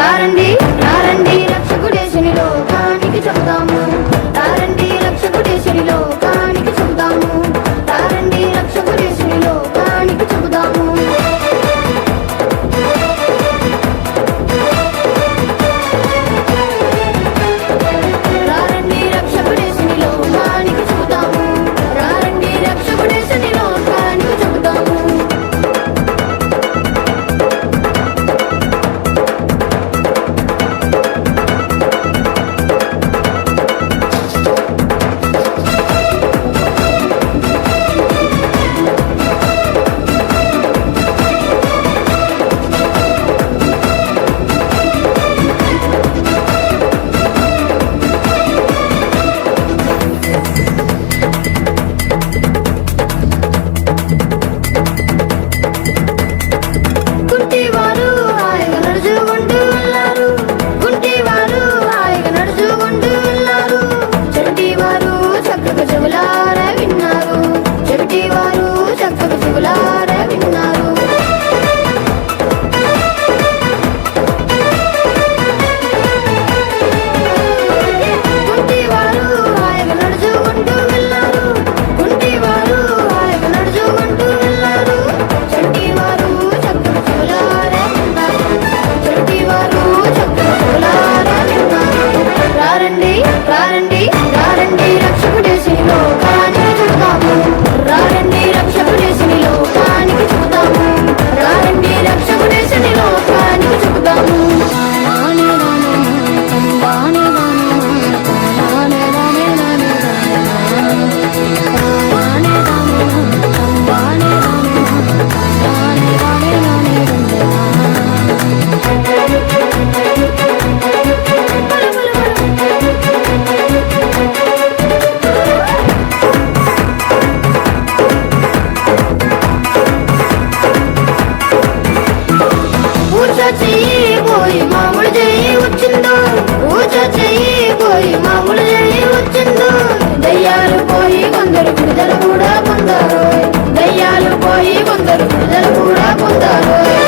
రారండి రారండి రక్షకుడేసుని లోకానికి చెబుదాము. రారండి రక్షకుడేసుని లోకానికి చెబుదాము. రారండి రక్షకుడేసుని లోకానికి చెబుదాము. రారండి రక్షకుడేసుని లోకానికి చెబుదాము. రారండి రక్షకుడేసుని లోకానికి చెబుదాము. గుంటివారు హాయిగా నడుచుకుంటూ వెళ్ళారు. గుంటివారు హాయిగా నడుచుకుంటూ వెళ్ళారు. చెవిటివారు చక్కగా చెవులారా విన్నారు. చెవిటివారు చక్కగా చెవులారా విన్నారు. గుంటివారు హాయిగా నడుచుకుంటూ వెళ్ళారు. గుంటివారు హాయిగా నడుచుకుంటూ వెళ్ళారు. చెవిటివారు చక్కగా చెవులారా విన్నారు. చెవిటివారు చక్కగా చెవులారా విన్నారు. రారండి రారండి రారండి రక్షకుడేసుని లోకానికి చెబుదాము. రారండి రక్షకుడేసుని లోకానికి చెబుదాము. రారండి రక్షకుడేసుని లోకానికి చెబుదాము. ఊచ చెయ్యి పోయి మామూలు చెయ్యి వచ్చిందో. ఊచ చెయ్యి పోయి మామూలు చెయ్యి వచ్చిందో. దయ్యాలు పోయి కొందరు విడుదల కూడా పొందారు. దయ్యాలు పోయి కొందరు విడుదల కూడా పొందారు.